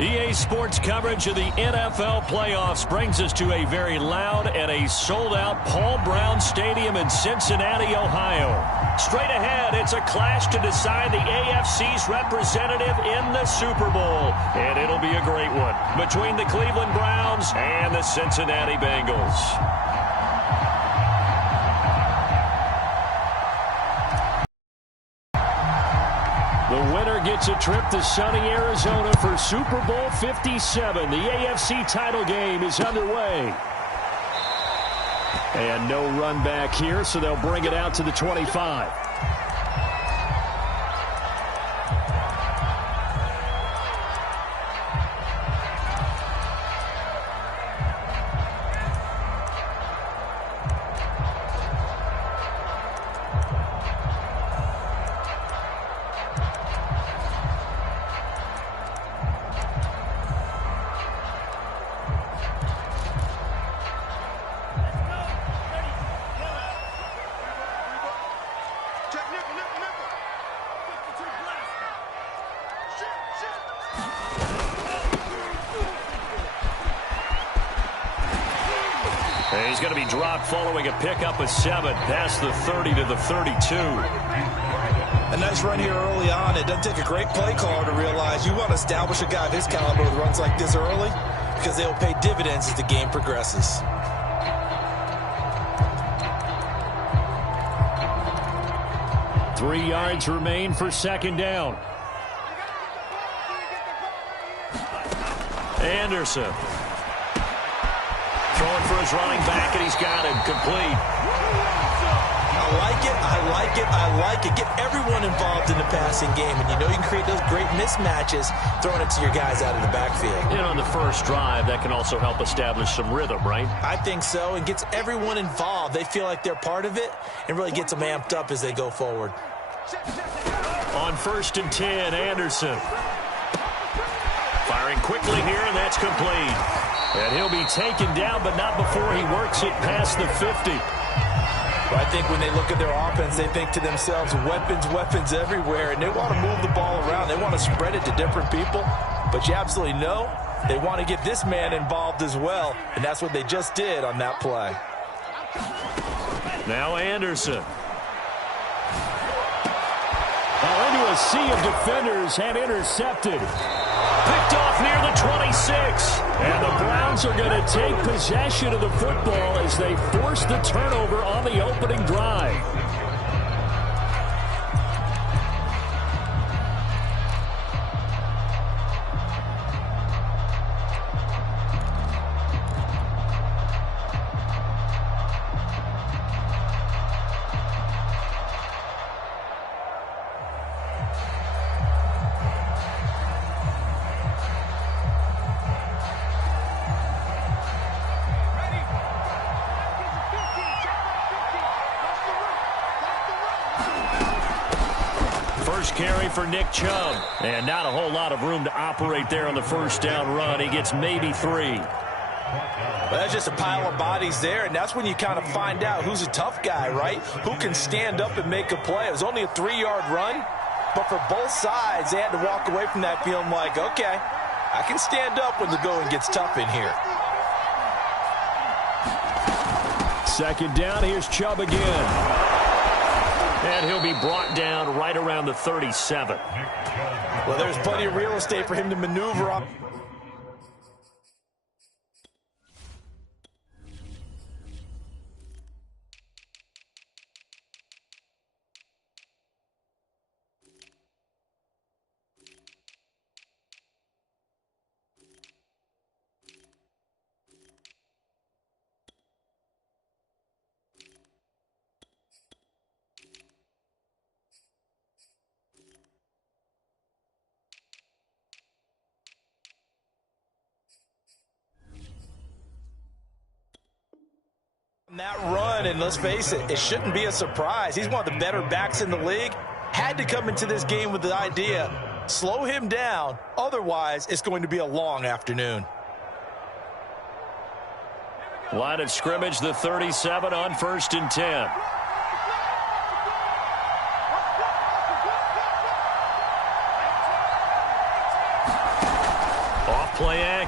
EA Sports coverage of the NFL playoffs brings us to a very loud and a sold-out Paul Brown Stadium in Cincinnati, Ohio. Straight ahead, it's a clash to decide the AFC's representative in the Super Bowl. And it'll be a great one between the Cleveland Browns and the Cincinnati Bengals. The winner gets a trip to sunny Arizona for Super Bowl 57. The AFC title game is underway. And no run back here, so they'll bring it out to the 25. He's going to be dropped following a pickup of 7 past the 30 to the 32. A nice run here early on. It doesn't take a great play caller to realize you want to establish a guy of his caliber with runs like this early because they'll pay dividends as the game progresses. Three yards remain for second down. Anderson. Throwing for his running back, and he's got it complete. I like it, I like it, I like it. Get everyone involved in the passing game, and you know you can create those great mismatches throwing it to your guys out of the backfield. And on the first drive, that can also help establish some rhythm, right? I think so, and gets everyone involved. They feel like they're part of it, and really gets them amped up as they go forward. On 1st and 10, Anderson. Firing quickly here, and that's complete. And he'll be taken down, but not before he works it past the 50. But I think when they look at their offense, they think to themselves, weapons, weapons everywhere, and they want to move the ball around. They want to spread it to different people. But you absolutely know they want to get this man involved as well, and that's what they just did on that play. Now Anderson. Into a sea of defenders and intercepted. Picked off near the 26. And the Browns are going to take possession of the football as they force the turnover on the opening drive. First carry for Nick Chubb. And not a whole lot of room to operate there on the first down run. He gets maybe 3. Well, that's just a pile of bodies there, and that's when you kind of find out who's a tough guy, right? Who can stand up and make a play. It was only a 3-yard run, but for both sides, they had to walk away from that feeling like, okay, I can stand up when the going gets tough in here. Second down, here's Chubb again. And he'll be brought down right around the 37. Well, there's plenty of real estate for him to maneuver up. That run, and let's face it, it shouldn't be a surprise. He's one of the better backs in the league. Had to come into this game with the idea, slow him down, otherwise it's going to be a long afternoon. Line of scrimmage, the 37 on 1st and 10.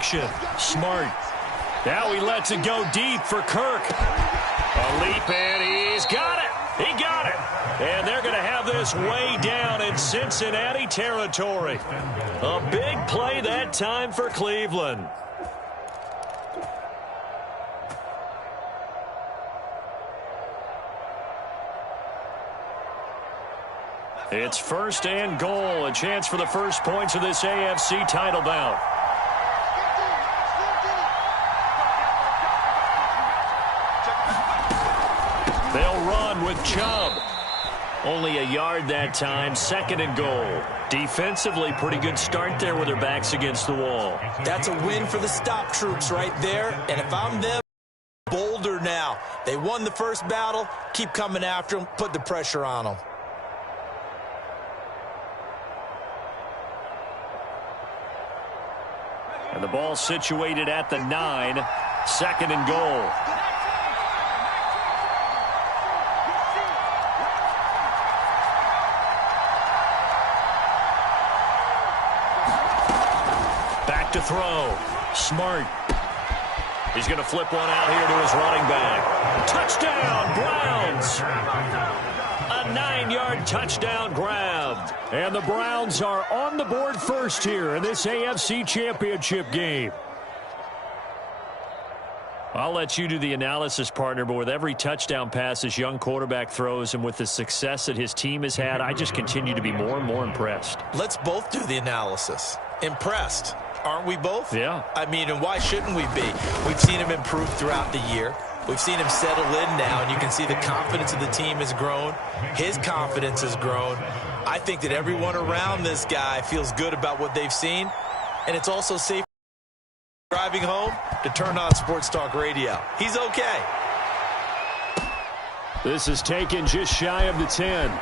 action. Smart. Now he lets it go deep for Kirk. A leap, and he's got it. He got it. And they're going to have this way down in Cincinnati territory. A big play that time for Cleveland. It's first and goal. A chance for the first points of this AFC title bout. They'll run with Chubb. Only a yard that time. Second and goal. Defensively, pretty good start there with their backs against the wall. That's a win for the stop troops right there. And if I'm them, bolder now. They won the first battle. Keep coming after them. Put the pressure on them. And the ball situated at the 9. Second and goal. Back to throw. Smart. He's going to flip one out here to his running back. Touchdown, Browns. A 9-yard touchdown grab. And the Browns are on the board first here in this AFC Championship game. I'll let you do the analysis, partner, but with every touchdown pass this young quarterback throws and with the success that his team has had, I just continue to be more and more impressed. Let's both do the analysis. Impressed. Aren't we both? Yeah. I mean, and why shouldn't we be? We've seen him improve throughout the year. We've seen him settle in now, and you can see the confidence of the team has grown. His confidence has grown. I think that everyone around this guy feels good about what they've seen, and it's also safe driving home to turn on Sports Talk Radio. He's okay. This is taken just shy of the 10. And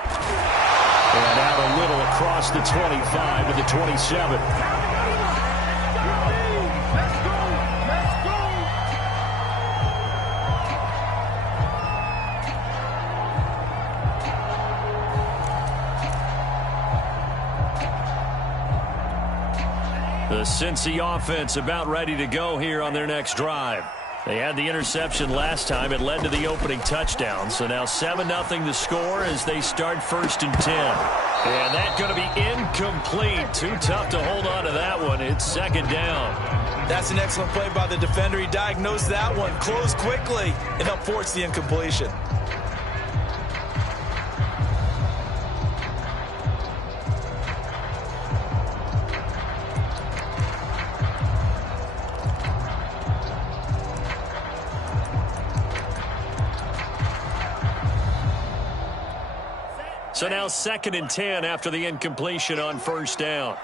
out a little across the 25 to the 27. The Cincy offense about ready to go here on their next drive. They had the interception last time. It led to the opening touchdown. So now 7-0 the score as they start first and 10. And that's going to be incomplete. Too tough to hold on to that one. It's second down. That's an excellent play by the defender. He diagnosed that one, closed quickly, and helped force the incompletion. So now second and 10 after the incompletion on first down.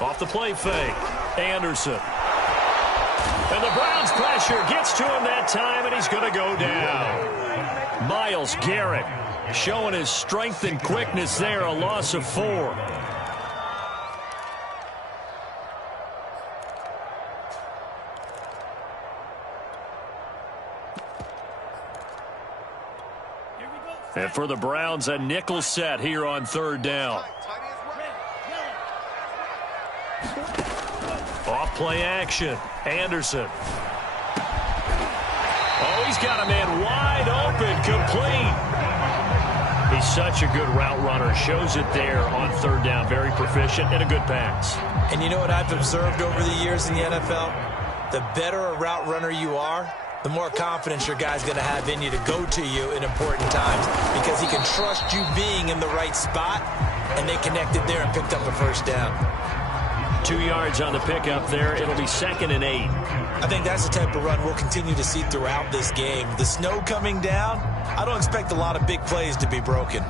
Off the play fake. Anderson. And the Browns pressure gets to him that time, and he's going to go down. Myles Garrett showing his strength and quickness there, a loss of 4. And for the Browns, a nickel set here on third down. Off play action. Anderson. Oh, he's got a man wide open, complete. He's such a good route runner. Shows it there on third down. Very proficient and a good pass. And you know what I've observed over the years in the NFL? The better a route runner you are, the more confidence your guy's going to have in you to go to you in important times because he can trust you being in the right spot, and they connected there and picked up a first down. 2 yards on the pickup there. It'll be second and 8. I think that's the type of run we'll continue to see throughout this game. The snow coming down, I don't expect a lot of big plays to be broken.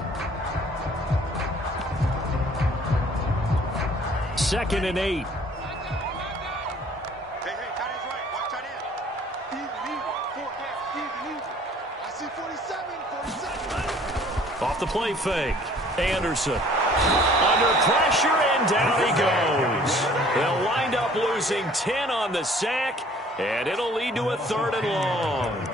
Second and 8. Off the play fake. Anderson. Under pressure, and down he goes. They'll wind up losing 10 on the sack, and it'll lead to a third and long.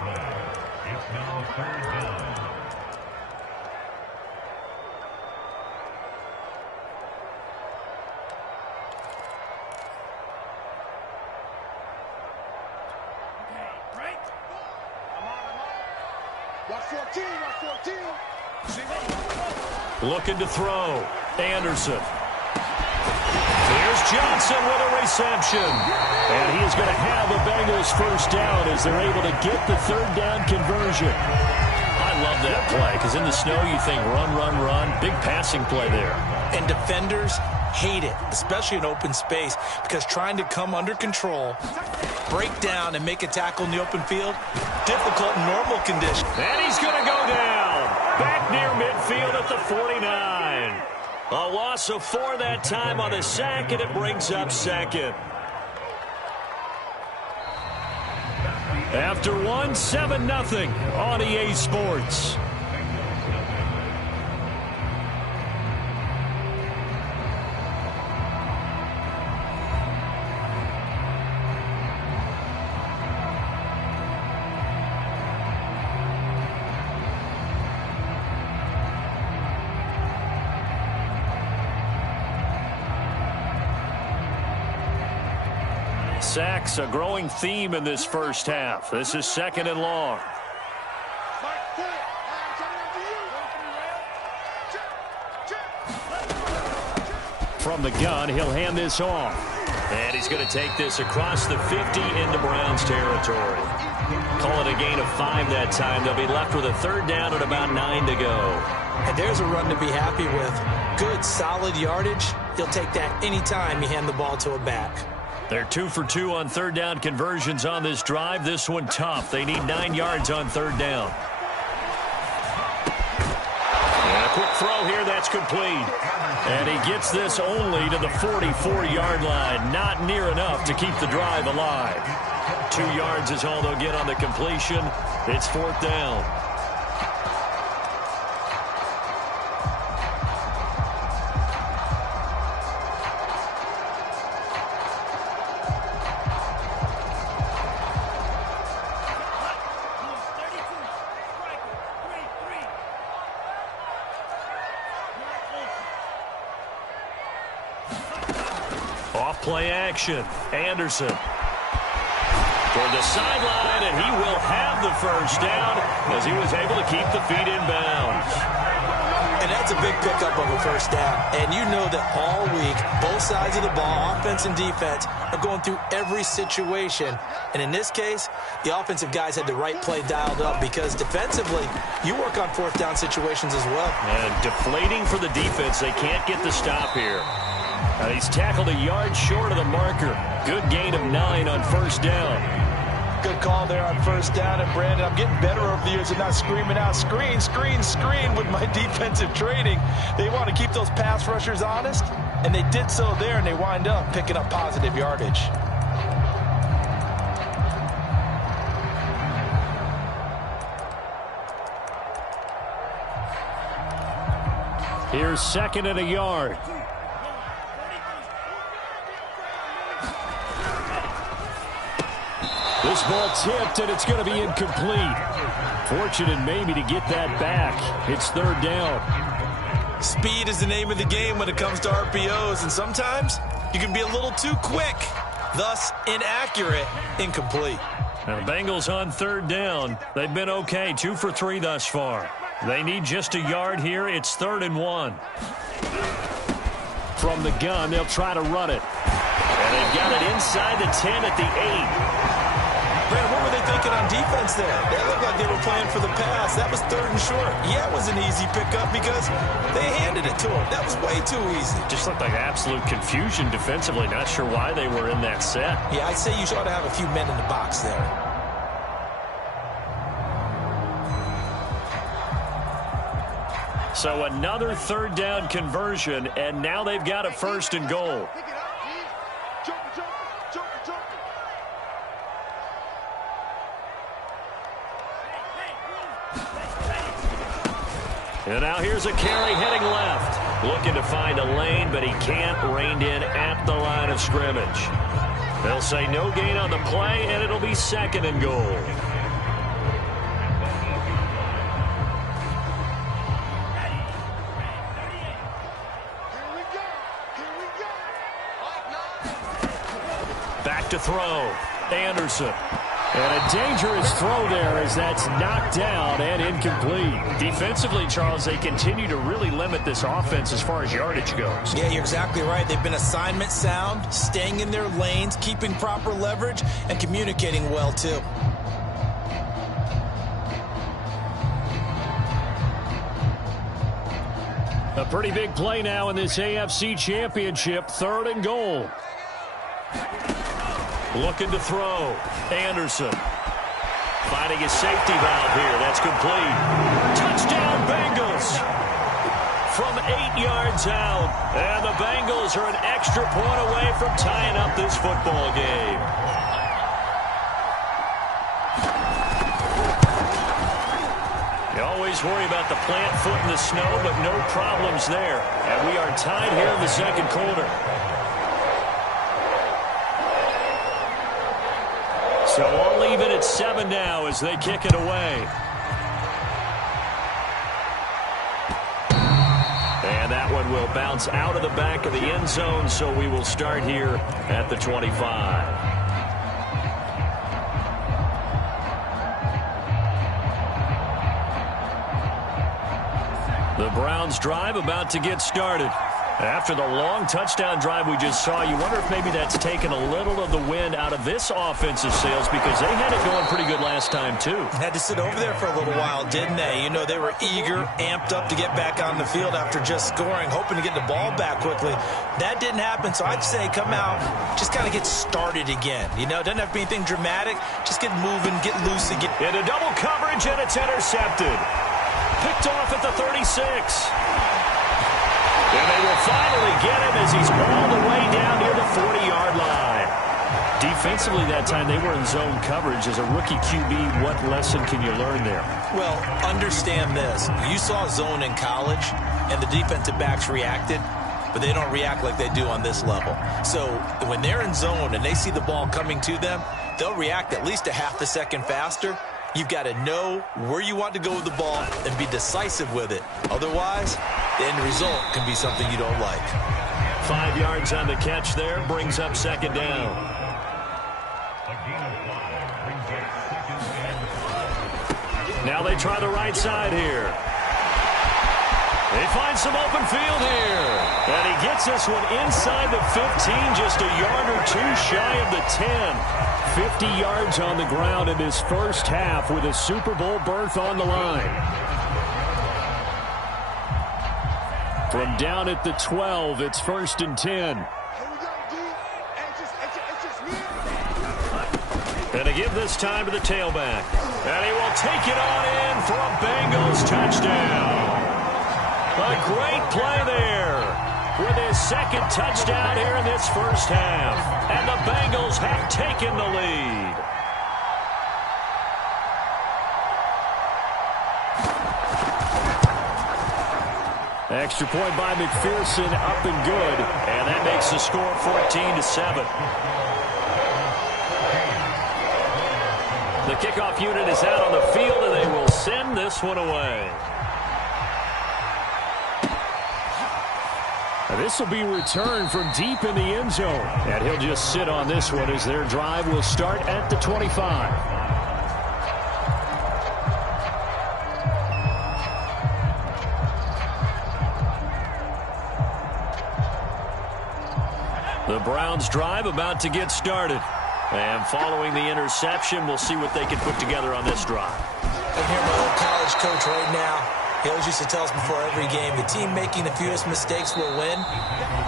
Looking to throw. Anderson. Here's Johnson with a reception. And he is going to have a Bengals first down as they're able to get the third down conversion. I love that play because in the snow you think run, run, run. Big passing play there. And defenders hate it, especially in open space, because trying to come under control, break down, and make a tackle in the open field, difficult in normal conditions. And he's going to go down. Back near midfield at the 49. A loss of 4 that time on the sack, and it brings up second. After 7-0 on EA Sports. Sacks, a growing theme in this first half. This is 2nd and long. From the gun, he'll hand this off. And he's going to take this across the 50 into Browns territory. Call it a gain of 5 that time. They'll be left with a third down and about 9 to go. And there's a run to be happy with. Good, solid yardage. He'll take that anytime you hand the ball to a back. They're 2 for 2 on third down conversions on this drive. This one tough. They need 9 yards on third down. And a quick throw here. That's complete. And he gets this only to the 44-yard line. Not near enough to keep the drive alive. 2 yards is all they'll get on the completion. It's 4th down. Play action. Anderson toward the sideline, and he will have the first down as he was able to keep the feet in bounds. And that's a big pickup of a first down. And you know that all week, both sides of the ball, offense and defense, are going through every situation. And in this case, the offensive guys had the right play dialed up because defensively, you work on 4th down situations as well. And deflating for the defense. They can't get the stop here. He's tackled a yard short of the marker. Good gain of 9 on first down. Good call there on first down. And, Brandon, I'm getting better over the years of not screaming out, screen, screen, screen with my defensive training. They want to keep those pass rushers honest, and they did so there, and they wind up picking up positive yardage. Here's 2nd and a yard. This ball tipped, and it's going to be incomplete. Fortunate maybe to get that back. It's 3rd down. Speed is the name of the game when it comes to RPOs, and sometimes you can be a little too quick, thus inaccurate, incomplete. Now the Bengals on 3rd down. They've been okay, 2 for 3 thus far. They need just a yard here. It's 3rd and 1. From the gun, they'll try to run it. And they've got it inside the 10 at the 8. Brad, what were they thinking on defense there? They looked like they were playing for the pass. That was 3rd and short. Yeah, it was an easy pickup because they handed it to him. That was way too easy. Just looked like absolute confusion defensively. Not sure why they were in that set. Yeah, I'd say you ought to have a few men in the box there. So another 3rd down conversion, and now they've got a 1st and goal. And now here's a carry heading left. Looking to find a lane, but he can't. Reined in at the line of scrimmage. They'll say no gain on the play, and it'll be 2nd and goal. Back to throw. Anderson. And a dangerous throw there as that's knocked down and incomplete. Defensively, Charles, they continue to really limit this offense as far as yardage goes. Yeah, you're exactly right. They've been assignment sound, staying in their lanes, keeping proper leverage, and communicating well, too. A pretty big play now in this AFC Championship. 3rd and goal. Looking to throw. Anderson. Finding his safety valve here. That's complete. Touchdown, Bengals. From 8 yards out. And the Bengals are an extra point away from tying up this football game. You always worry about the plant foot in the snow, but no problems there. And we are tied here in the 2nd quarter. So all even at 7 now as they kick it away. And that one will bounce out of the back of the end zone, so we will start here at the 25. The Browns drive about to get started. After the long touchdown drive we just saw, you wonder if maybe that's taken a little of the wind out of this offensive sails because they had it going pretty good last time, too. Had to sit over there for a little while, didn't they? You know, they were eager, amped up to get back on the field after just scoring, hoping to get the ball back quickly. That didn't happen, so I'd say come out, just kind of get started again. You know, it doesn't have to be anything dramatic. Just get moving, get loose again. Into double coverage, and it's intercepted. Picked off at the 36. And they will finally get him as he's all the way down near the 40-yard line. Defensively that time, they were in zone coverage. As a rookie QB, what lesson can you learn there? Well, understand this. You saw zone in college, and the defensive backs reacted, but they don't react like they do on this level. So when they're in zone and they see the ball coming to them, they'll react at least a half a second faster. You've got to know where you want to go with the ball and be decisive with it. Otherwise, the end result can be something you don't like. 5 yards on the catch there, brings up 2nd down. Now they try the right side here. They find some open field here. And he gets this one inside the 15, just a yard or two shy of the 10. 50 yards on the ground in this first half with a Super Bowl berth on the line. From down at the 12, it's 1st and 10. And to give this time to the tailback. And he will take it on in for a Bengals touchdown. A great play there with his 2nd touchdown here in this first half. And the Bengals have taken the lead. Extra point by McPherson, up and good. And that makes the score 14-7. The kickoff unit is out on the field, and they will send this one away. This will be returned from deep in the end zone. And he'll just sit on this one as their drive will start at the 25. The Browns drive about to get started. And following the interception, we'll see what they can put together on this drive. I can hear my old college coach right now. He always used to tell us before every game, the team making the fewest mistakes will win.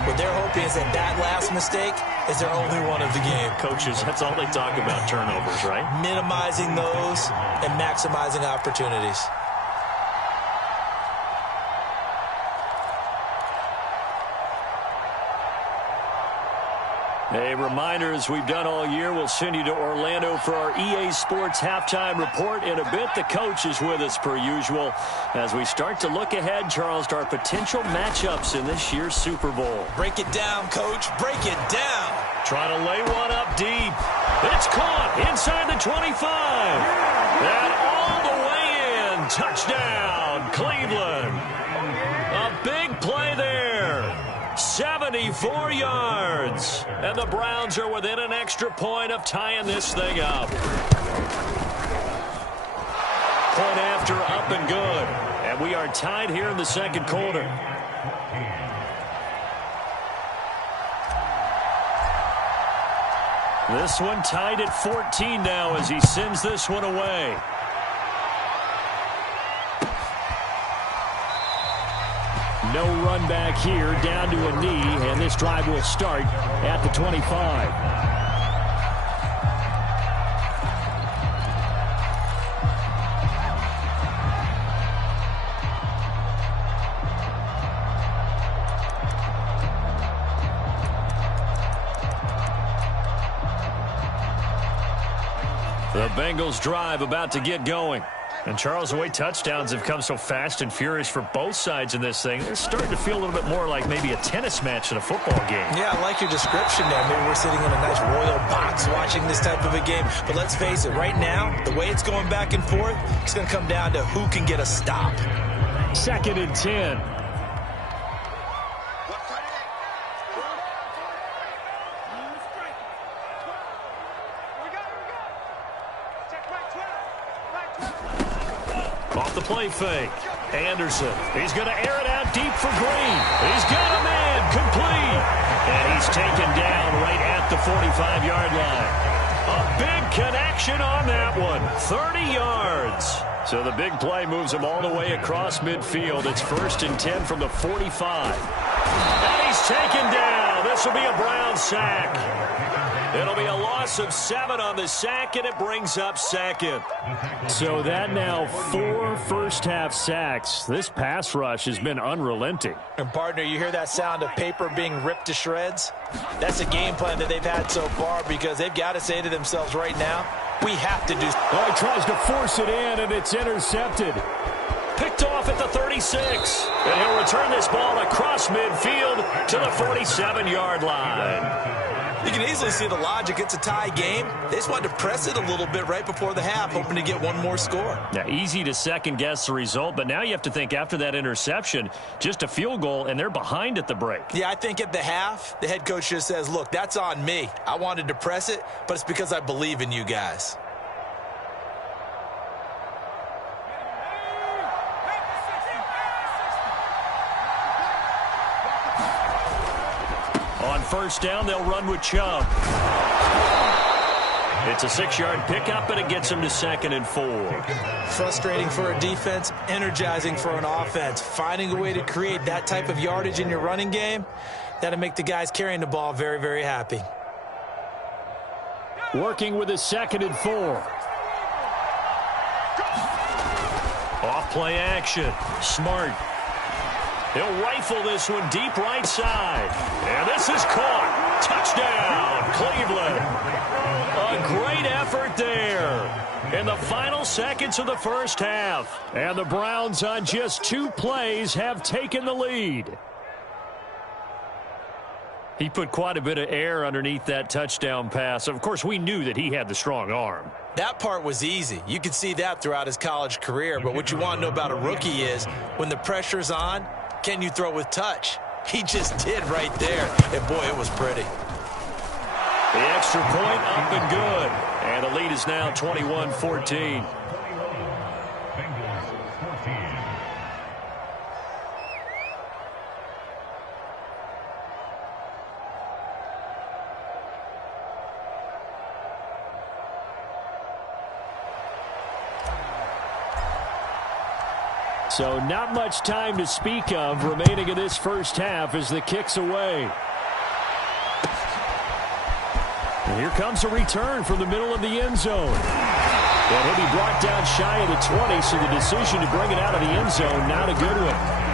What they're hoping is that that last mistake is their only one of the game. Coaches, that's all they talk about, turnovers, right? Minimizing those and maximizing opportunities. A reminder, as we've done all year, we'll send you to Orlando for our EA Sports halftime report. In a bit, the coach is with us per usual as we start to look ahead, Charles, to our potential matchups in this year's Super Bowl. Break it down, coach. Break it down. Try to lay one up deep. It's caught inside the 25. And all the way in. Touchdown, Cleveland. A big play there. 7 74 yards. And the Browns are within an extra point of tying this thing up. Point after, up and good. And we are tied here in the second quarter. This one tied at 14 now as he sends this one away. No run back here, down to a knee, and this drive will start at the 25. The Bengals drive about to get going. And Charles, the way touchdowns have come so fast and furious for both sides in this thing, it's starting to feel a little bit more like maybe a tennis match than a football game. Yeah, I like your description there. Maybe we're sitting in a nice royal box watching this type of a game. But let's face it, right now, the way it's going back and forth, it's going to come down to who can get a stop. 2nd and 10. Off the play fake. Anderson. He's going to air it out deep for Green. He's got a man complete. And he's taken down right at the 45-yard line. A big connection on that one. 30 yards. So the big play moves him all the way across midfield. It's 1st and 10 from the 45. And he's taken down. This will be a Brown sack. It'll be a loss of 7 on the sack, and it brings up 2nd. So that now 4 first-half sacks. This pass rush has been unrelenting. And, partner, you hear that sound of paper being ripped to shreds? That's a game plan that they've had so far because they've got to say to themselves right now, we have to do. Oh, he tries to force it in, and it's intercepted. Picked off at the 36. And he'll return this ball across midfield to the 47-yard line. You can easily see the logic. It's a tie game. They just wanted to press it a little bit right before the half, hoping to get one more score. Yeah, easy to second-guess the result, but now you have to think after that interception, just a field goal, and they're behind at the break. Yeah, I think at the half, the head coach just says, look, that's on me. I wanted to press it, but it's because I believe in you guys. On 1st down, they'll run with Chubb. It's a 6-yard pickup, and it gets him to 2nd and 4. Frustrating for a defense, energizing for an offense. Finding a way to create that type of yardage in your running game, that'll make the guys carrying the ball very, very happy. Working with his 2nd and 4. Off play action. Smart. He'll rifle this one deep right side. And this is caught. Touchdown, Cleveland. A great effort there in the final seconds of the first half. And the Browns on just 2 plays have taken the lead. He put quite a bit of air underneath that touchdown pass. Of course, we knew that he had the strong arm. That part was easy. You could see that throughout his college career. But what you want to know about a rookie is when the pressure's on, can you throw with touch? He just did right there. And, boy, it was pretty. The extra point up and good. And the lead is now 21-14. So not much time to speak of remaining in this first half as the kick's away. And here comes a return from the middle of the end zone. And he'll be brought down shy of the 20, so the decision to bring it out of the end zone, not a good one.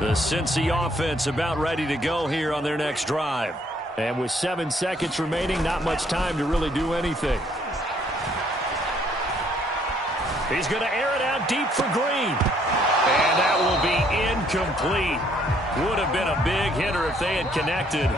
The Cincy offense about ready to go here on their next drive. And with 7 seconds remaining, not much time to really do anything. He's going to air it out deep for Green. And that will be incomplete. Would have been a big hitter if they had connected.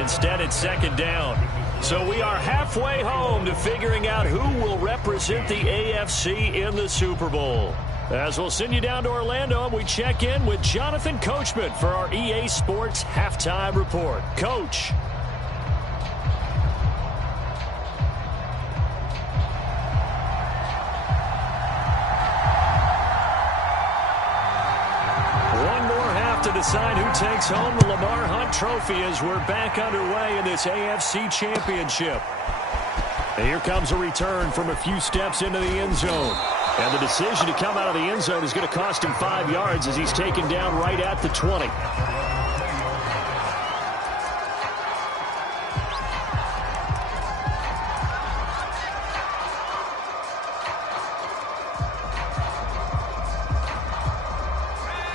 Instead, it's second down. So we are halfway home to figuring out who will represent the AFC in the Super Bowl. As we'll send you down to Orlando, and we check in with Jonathan Coachman for our EA Sports Halftime Report. Coach. One more half to decide who takes home the Lamar Hunt Trophy as we're back underway in this AFC Championship. And here comes a return from a few steps into the end zone. And the decision to come out of the end zone is going to cost him 5 yards as he's taken down right at the 20.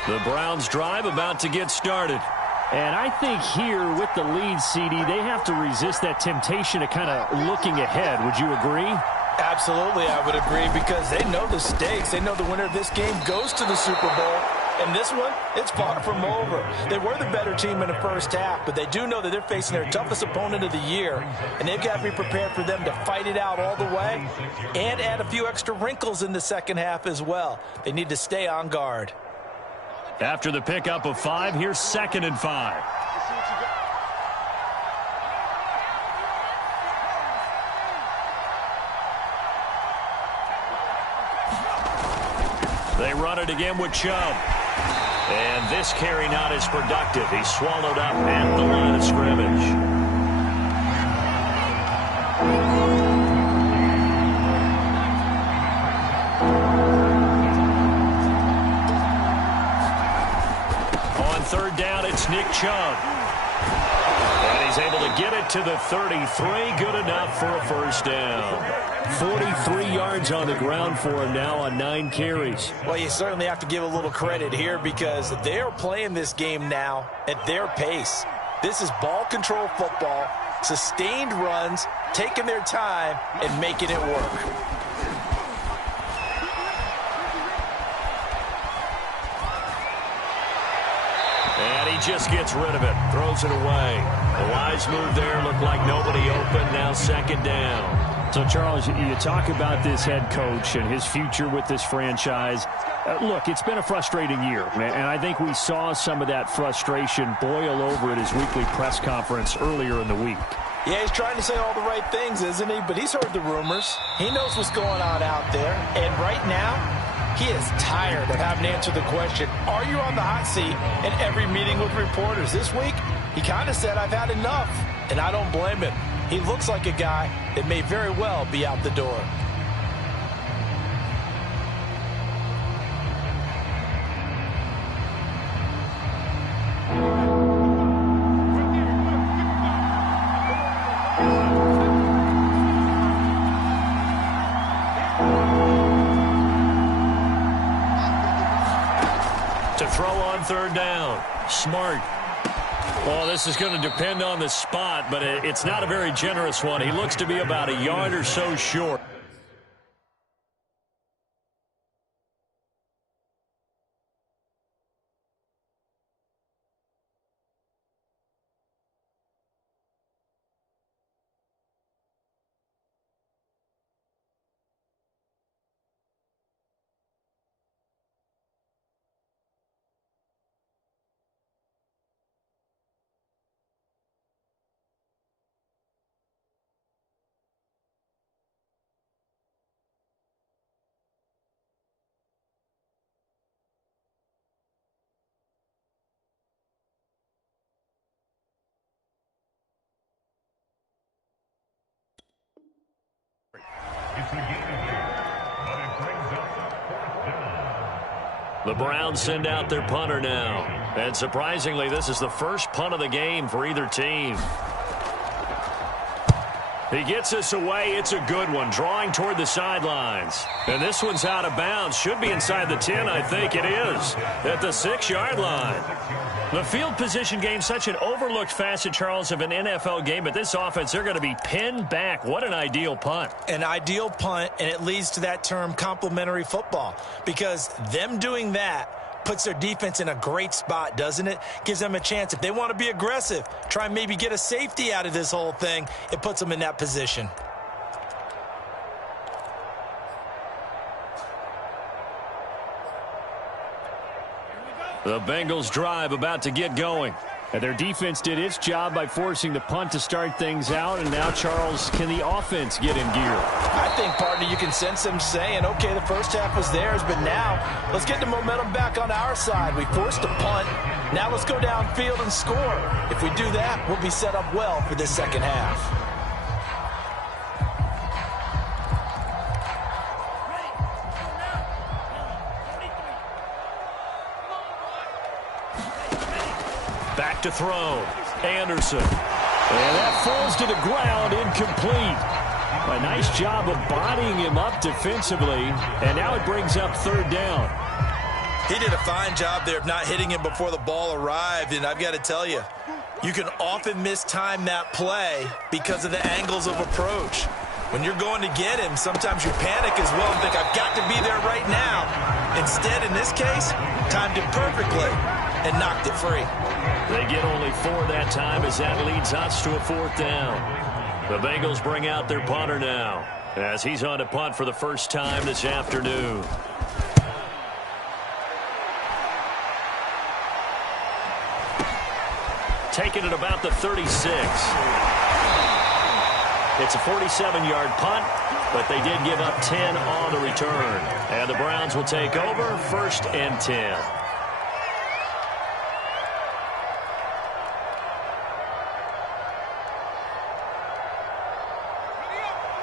The Browns drive about to get started. And I think here with the lead, CD, they have to resist that temptation of kind of looking ahead. Would you agree? Absolutely, I would agree, because they know the stakes. They know the winner of this game goes to the Super Bowl. And this one, it's far from over. They were the better team in the first half, but they do know that they're facing their toughest opponent of the year, and they've got to be prepared for them to fight it out all the way and add a few extra wrinkles in the second half as well. They need to stay on guard. After the pickup of 5, here's 2nd and 5. They run it again with Chubb. And this carry not as productive. He's swallowed up at the line of scrimmage. On 3rd down, it's Nick Chubb. And he's able to get it to the 33. Good enough for a first down. 43 yards on the ground for him now on 9 carries. Well, you certainly have to give a little credit here, because they are playing this game now at their pace. This is ball control football, sustained runs, taking their time and making it work. And he just gets rid of it, throws it away. A wise move there, looked like nobody open, now 2nd down. So, Charles, you talk about this head coach and his future with this franchise. Look, it's been a frustrating year, and I think we saw some of that frustration boil over at his weekly press conference earlier in the week. Yeah, he's trying to say all the right things, isn't he? But he's heard the rumors. He knows what's going on out there. And right now, he is tired of having to answer the question, are you on the hot seat in every meeting with reporters? This week, he kind of said, I've had enough, and I don't blame him. He looks like a guy that may very well be out the door. To throw on 3rd down. Smart. Well, this is going to depend on the spot, but it's not a very generous one. He looks to be about a yard or so short. The Browns send out their punter now. And surprisingly, this is the first punt of the game for either team. He gets us away. It's a good one, drawing toward the sidelines. And this one's out of bounds. Should be inside the 10, I think it is, at the 6-yard line. The field position game, such an overlooked facet, Charles, of an NFL game. But this offense, they're going to be pinned back. What an ideal punt. An ideal punt, and it leads to that term complementary football. Because them doing that puts their defense in a great spot, doesn't it? Gives them a chance. If they want to be aggressive, try and maybe get a safety out of this whole thing, it puts them in that position. The Bengals drive about to get going. And their defense did its job by forcing the punt to start things out. And now, Charles, can the offense get in gear? I think, partner, you can sense them saying, okay, the first half was theirs, but now let's get the momentum back on our side. We forced a punt. Now let's go downfield and score. If we do that, we'll be set up well for this second half. Back to throw. Anderson. And that falls to the ground, incomplete. A nice job of bodying him up defensively. And now it brings up third down. He did a fine job there of not hitting him before the ball arrived. And I've got to tell you, you can often mistime that play because of the angles of approach. When you're going to get him, sometimes you panic as well and think, I've got to be there right now. Instead, in this case, timed it perfectly and knocked it free. They get only 4 that time as that leads us to a 4th down. The Bengals bring out their punter now as he's on to punt for the first time this afternoon. Taking it about the 36. It's a 47-yard punt, but they did give up 10 on the return. And the Browns will take over 1st and 10.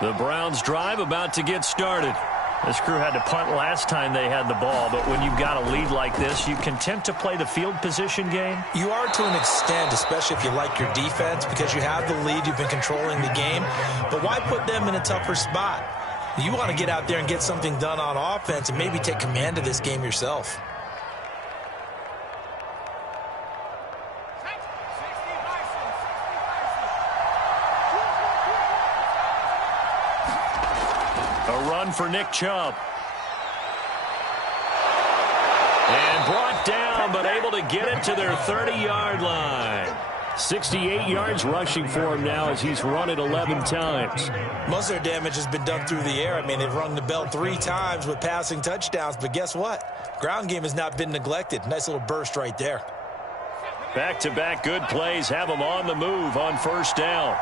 The Browns drive about to get started. This crew had to punt last time they had the ball, but when you've got a lead like this, you content to play the field position game? You are to an extent, especially if you like your defense, because you have the lead, you've been controlling the game. But why put them in a tougher spot? You want to get out there and get something done on offense and maybe take command of this game yourself. For Nick Chubb. And brought down, but able to get it to their 30-yard line. 68 yards rushing for him now as he's run it 11 times. Most of their damage has been done through the air. I mean, they've rung the bell 3 times with passing touchdowns, but guess what? Ground game has not been neglected. Nice little burst right there. Back-to-back good plays have them on the move on 1st down.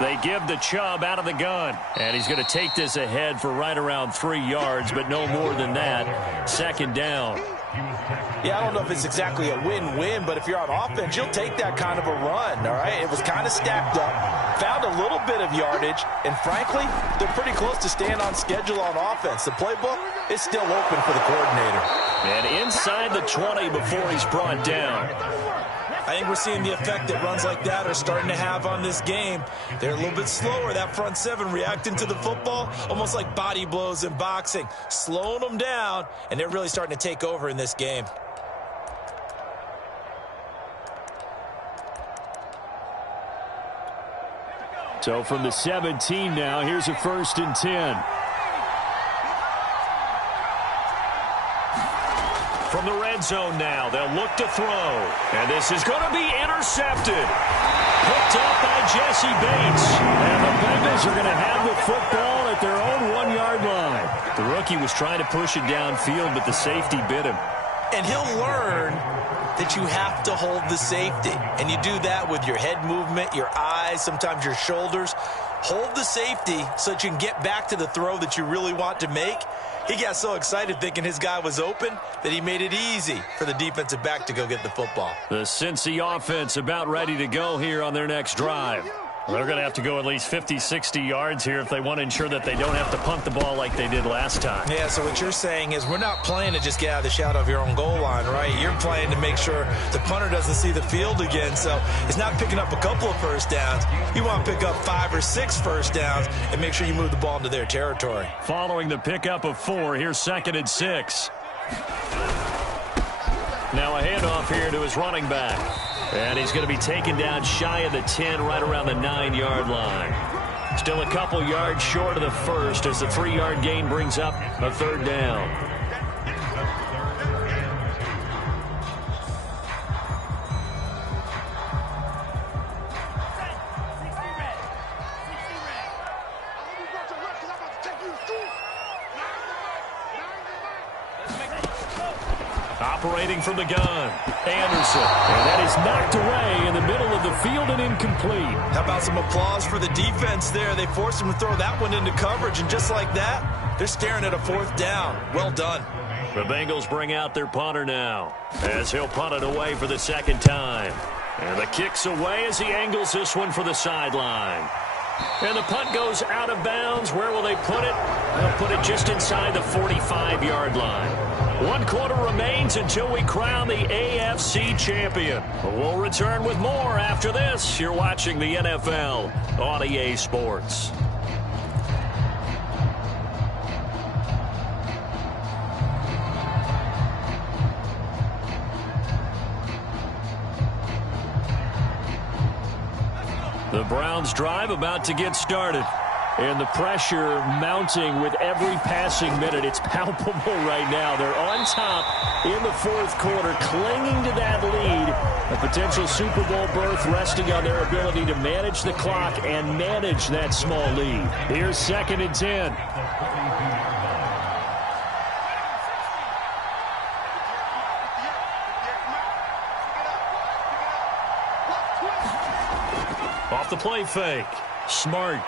They give the Chubb out of the gun. And he's going to take this ahead for right around 3 yards, but no more than that. 2nd down. Yeah, I don't know if it's exactly a win-win, but if you're on offense, you'll take that kind of a run, all right? It was kind of stacked up, found a little bit of yardage, and frankly, they're pretty close to staying on schedule on offense. The playbook is still open for the coordinator. And inside the 20 before he's brought down. I think we're seeing the effect that runs like that are starting to have on this game. They're a little bit slower, that front 7 reacting to the football, almost like body blows in boxing, slowing them down, and they're really starting to take over in this game. So from the 17 now, here's a 1st and 10. From the red zone now, they'll look to throw. And this is going to be intercepted. Picked up by Jesse Bates. And the Bengals are going to have the football at their own 1-yard line. The rookie was trying to push it downfield, but the safety bit him. And he'll learn that you have to hold the safety. And you do that with your head movement, your eyes, sometimes your shoulders. Hold the safety so that you can get back to the throw that you really want to make. He got so excited thinking his guy was open that he made it easy for the defensive back to go get the football. The Cincy offense about ready to go here on their next drive. They're going to have to go at least 50, 60 yards here if they want to ensure that they don't have to punt the ball like they did last time. Yeah, so what you're saying is we're not playing to just get out of the shadow of your own goal line, right? You're playing to make sure the punter doesn't see the field again. So it's not picking up a couple of first downs. You want to pick up 5 or 6 first downs and make sure you move the ball into their territory. Following the pickup of 4, here's 2nd and 6. Now a handoff here to his running back. And he's going to be taken down shy of the 10, right around the 9-yard line. Still a couple yards short of the first as the 3-yard gain brings up a 3rd down. Operating from the gun, Anderson. And that is knocked away in the middle of the field and incomplete. How about some applause for the defense there? They forced him to throw that one into coverage, and just like that, they're staring at a 4th down. Well done. The Bengals bring out their punter now as he'll punt it away for the 2nd time. And the kick's away as he angles this one for the sideline. And the punt goes out of bounds. Where will they put it? They'll put it just inside the 45-yard line. 1 quarter remains until we crown the AFC champion. We'll return with more after this. You're watching the NFL on EA Sports. The Browns drive about to get started. And the pressure mounting with every passing minute. It's palpable right now. They're on top in the 4th quarter, clinging to that lead. A potential Super Bowl berth resting on their ability to manage the clock and manage that small lead. Here's 2nd and 10. Off the play fake. Smart.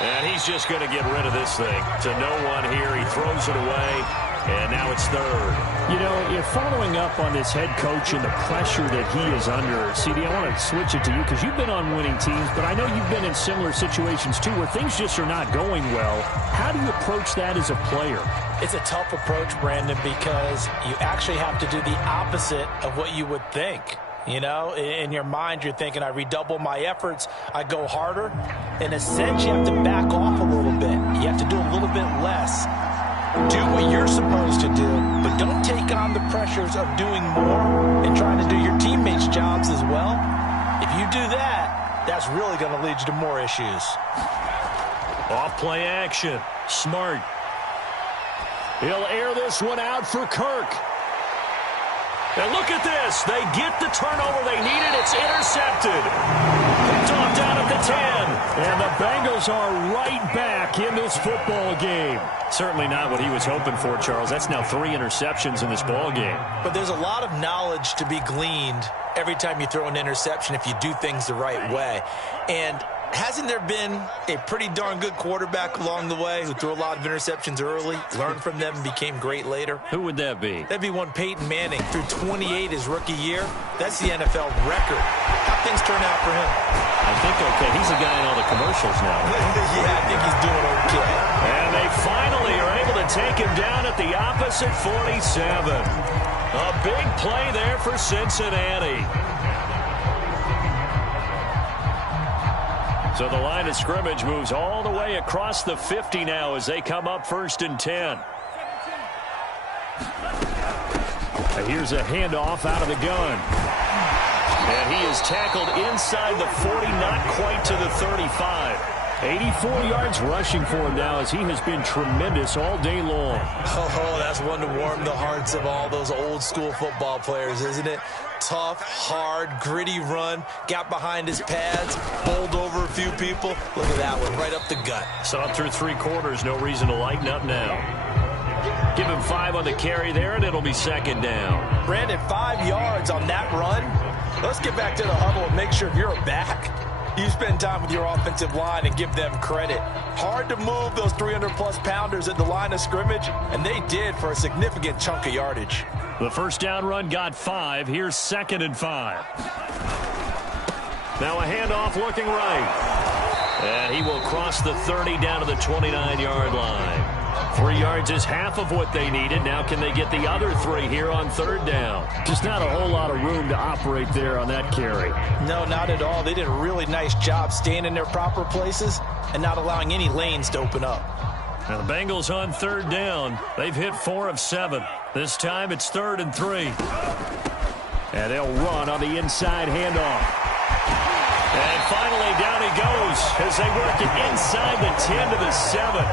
And he's just going to get rid of this thing to no one here. He throws it away, and now it's 3rd. You know, you're following up on this head coach and the pressure that he is under. CD, I want to switch it to you because you've been on winning teams, but I know you've been in similar situations too where things just are not going well. How do you approach that as a player? It's a tough approach, Brandon, because you actually have to do the opposite of what you would think. You know, in your mind, you're thinking, I redouble my efforts, I go harder. In a sense, you have to back off a little bit. You have to do a little bit less. Do what you're supposed to do, but don't take on the pressures of doing more and trying to do your teammates' jobs as well. If you do that, that's really going to lead you to more issues. Off play action. Smart. He'll air this one out for Kirk. And look at this. They get the turnover they needed. It's intercepted. Picked off down at the 10. And the Bengals are right back in this football game. Certainly not what he was hoping for, Charles. That's now 3 interceptions in this ball game. But there's a lot of knowledge to be gleaned every time you throw an interception if you do things the right way. And hasn't there been a pretty darn good quarterback along the way who threw a lot of interceptions early, learned from them, and became great later? Who would that be? That'd be one Peyton Manning. Threw 28 his rookie year. That's the NFL record. How things turn out for him? I think okay. He's the guy in all the commercials now. Yeah, I think he's doing okay. And they finally are able to take him down at the opposite 47. A big play there for Cincinnati. So the line of scrimmage moves all the way across the 50 now as they come up 1st and 10. And here's a handoff out of the gun. And he is tackled inside the 40, not quite to the 35. 84 yards rushing for him now as he has been tremendous all day long. Oh, that's one to warm the hearts of all those old school football players, isn't it? Tough, hard, gritty run, got behind his pads, bowled over a few people. Look at that one, right up the gut. Saw it through 3 quarters, no reason to lighten up now. Give him 5 on the carry there, and it'll be 2nd down. Brandon, 5 yards on that run. Let's get back to the huddle and make sure if you're a back, you spend time with your offensive line and give them credit. Hard to move those 300-plus pounders at the line of scrimmage, and they did for a significant chunk of yardage. The 1st down run got 5. Here's 2nd and 5. Now a handoff looking right. And he will cross the 30 down to the 29-yard line. 3 yards is half of what they needed. Now can they get the other 3 here on 3rd down? Just not a whole lot of room to operate there on that carry. No, not at all. They did a really nice job staying in their proper places and not allowing any lanes to open up. Now the Bengals on 3rd down. They've hit 4 of 7. This time it's 3rd and 3. And they'll run on the inside handoff. And finally down he goes as they work it inside the 10 to the 7.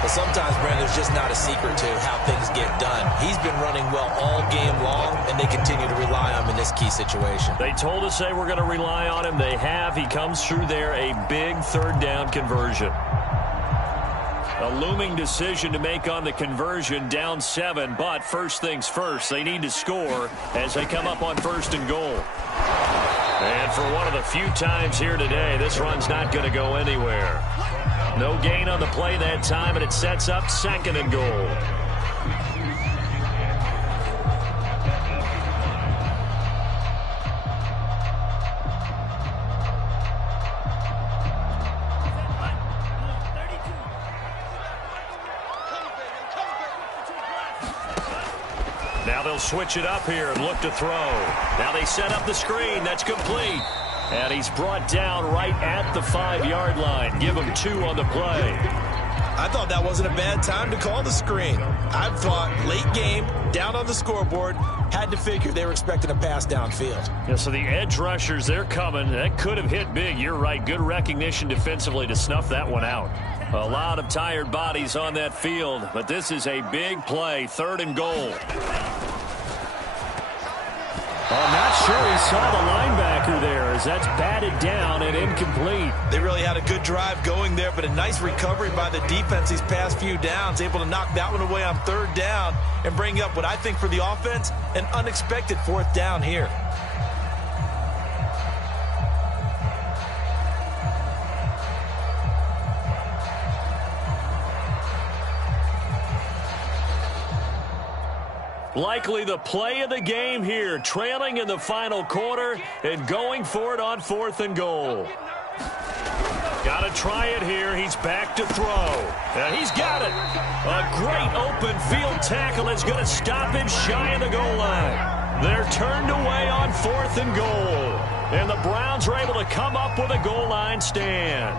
But sometimes, Brandon, there's just not a secret to how things get done. He's been running well all game long, and they continue to rely on him in this key situation. They told us they were going to rely on him. They have. He comes through there, a big 3rd down conversion. A looming decision to make on the conversion, down 7. But first things first, they need to score as they come up on 1st and goal. And for one of the few times here today, this run's not going to go anywhere. No gain on the play that time, and it sets up 2nd and goal. Now they'll switch it up here and look to throw. Now they set up the screen. That's complete. And he's brought down right at the 5-yard line. Give him 2 on the play. I thought that wasn't a bad time to call the screen. I thought late game, down on the scoreboard, had to figure they were expecting a pass downfield. Yeah, so the edge rushers, they're coming. That could have hit big. You're right. Good recognition defensively to snuff that one out. A lot of tired bodies on that field, but this is a big play. 3rd and goal. I'm not sure he saw the linebacker there as that's batted down and incomplete. They really had a good drive going there, but a nice recovery by the defense these past few downs, able to knock that one away on 3rd down and bring up what I think for the offense, an unexpected 4th down here. Likely the play of the game here, trailing in the final quarter and going for it on 4th and goal. Got to try it here. He's back to throw. And he's got it. A great open field tackle is going to stop him shy of the goal line. They're turned away on 4th and goal. And the Browns are able to come up with a goal line stand.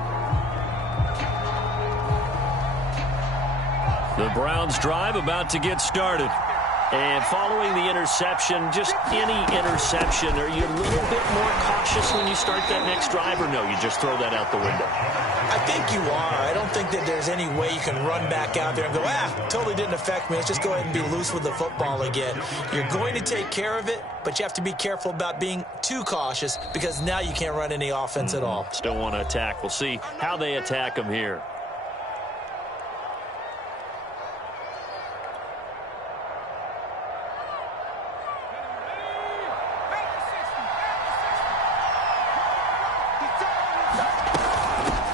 The Browns drive about to get started. And following the interception, just any interception, are you a little bit more cautious when you start that next drive, or no, you just throw that out the window? I think you are. I don't think that there's any way you can run back out there and go, totally didn't affect me. Let's just go ahead and be loose with the football again. You're going to take care of it, but you have to be careful about being too cautious because now you can't run any offense at all. Still want to attack. We'll see how they attack them here.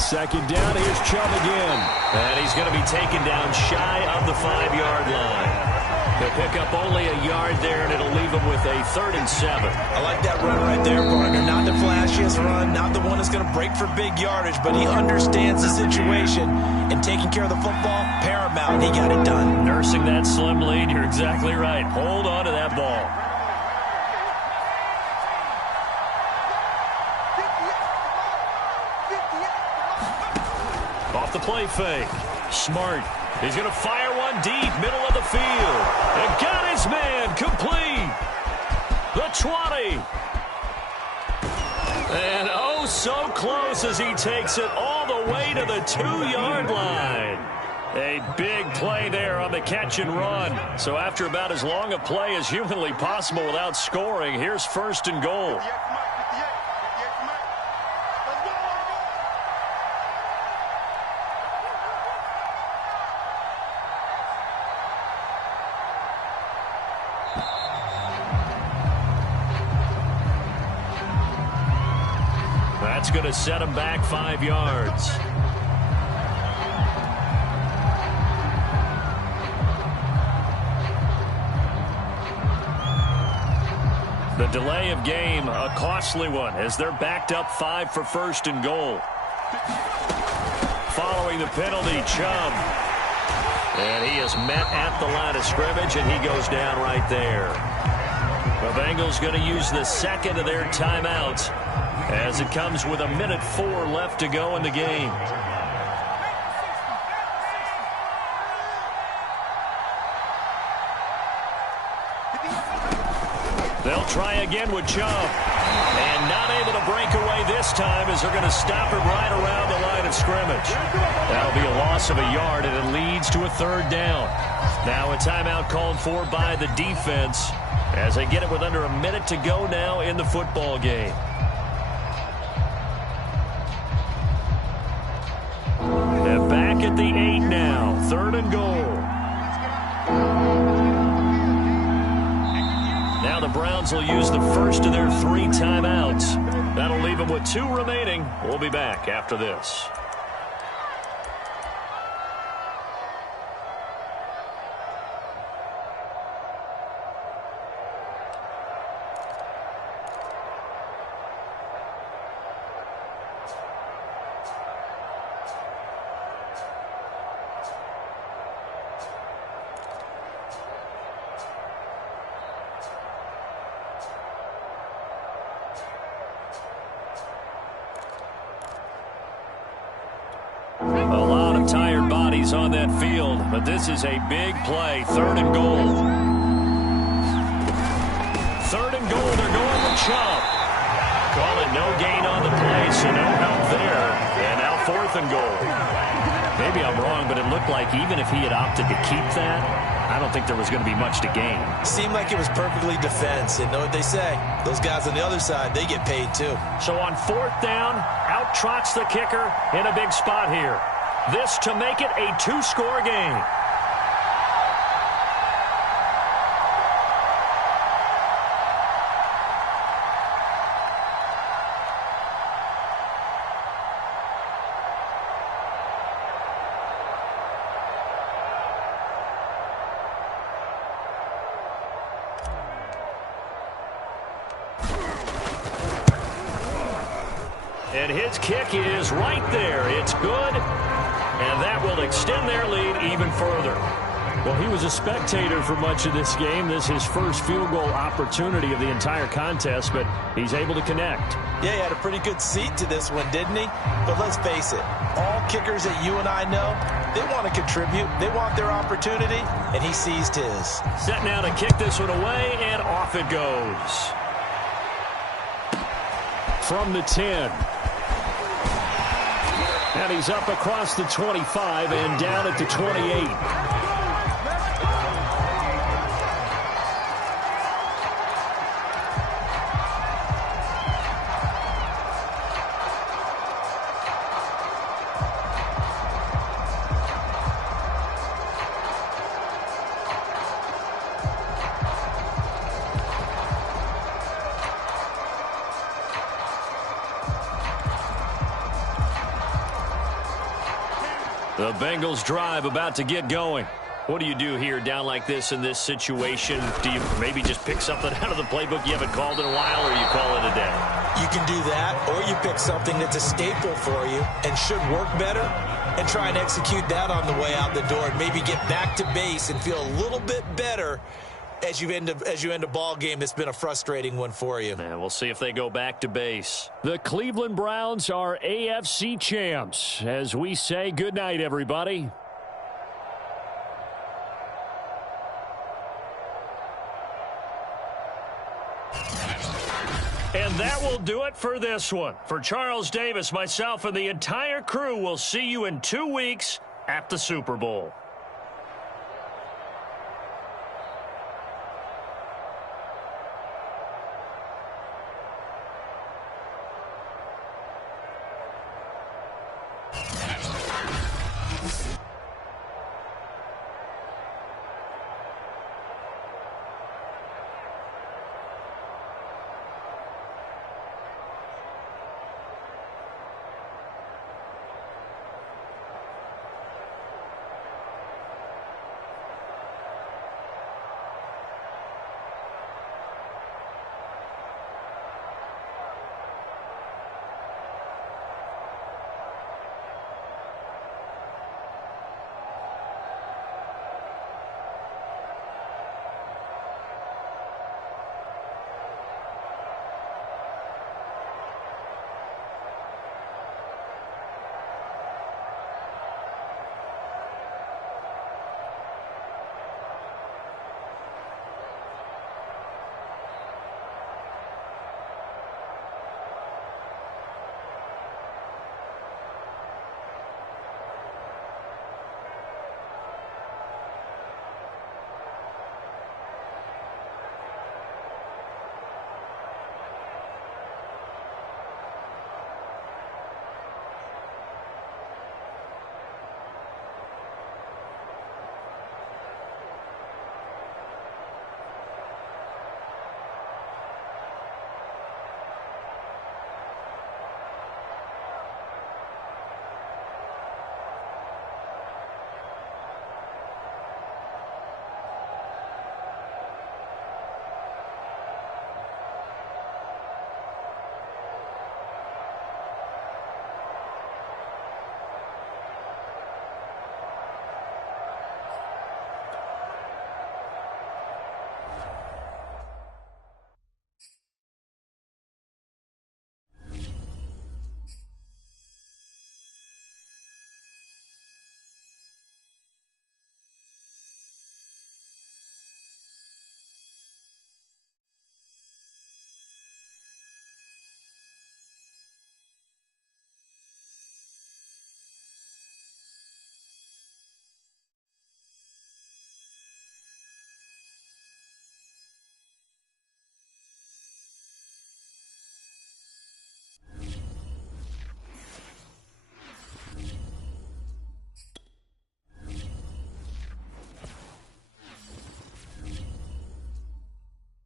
Second down, here's Chubb again. And he's going to be taken down shy of the 5-yard line. He'll pick up only a yard there, and it'll leave him with a 3rd and 7. I like that run right there, partner. Not the flashiest run, not the one that's going to break for big yardage, but he understands the situation, and taking care of the football, paramount. He got it done. Nursing that slim lead, you're exactly right. Hold on to that ball. Off the play fake. Smart. He's going to fire one deep, middle of the field. And got his man complete. The 20. And oh, so close as he takes it all the way to the 2-yard line. A big play there on the catch and run. So after about as long a play as humanly possible without scoring, here's 1st and goal. That's going to set him back 5 yards. The delay of game, a costly one, as they're backed up 5 for first and goal. Following the penalty, Chubb. And he is met at the line of scrimmage, and he goes down right there. The Bengals going to use the second of their timeouts as it comes with 1:04 left to go in the game. They'll try again with Chubb. And not able to break away this time as they're going to stop him right around the line of scrimmage. That'll be a loss of a yard, and it leads to a 3rd down. Now a timeout called for by the defense as they get it with under 1 minute to go now in the football game. And back at the 8 now, 3rd and goal. Now the Browns will use the first of their 3 timeouts. That'll leave them with 2 remaining. We'll be back after this. On that field, but this is a big play. 3rd and goal. 3rd and goal. They're going with Chubb. Call it no gain on the play, so no help there. And now 4th and goal. Maybe I'm wrong, but it looked like even if he had opted to keep that, I don't think there was going to be much to gain. Seemed like it was perfectly defense. And know what they say? Those guys on the other side, they get paid too. So on 4th down, out trots the kicker in a big spot here. This to make it a 2-score game. And his kick is right there. It's good. And that will extend their lead even further. Well, he was a spectator for much of this game. This is his first field goal opportunity of the entire contest, but he's able to connect. Yeah, he had a pretty good seat to this one, didn't he? But let's face it, all kickers that you and I know, they want to contribute. They want their opportunity, and he seized his. Set now to kick this one away, and off it goes. From the 10. And he's up across the 25 and down at the 28. The Bengals drive about to get going. What do you do here down like this in this situation? Do you maybe just pick something out of the playbook you haven't called in a while, or you call it a day? You can do that, or you pick something that's a staple for you and should work better and try and execute that on the way out the door and maybe get back to base and feel a little bit better as you end a ball game that's been a frustrating one for you. And we'll see if they go back to base. The Cleveland Browns are AFC champs. As we say goodnight, everybody. And that will do it for this one. For Charles Davis, myself, and the entire crew, will see you in 2 weeks at the Super Bowl.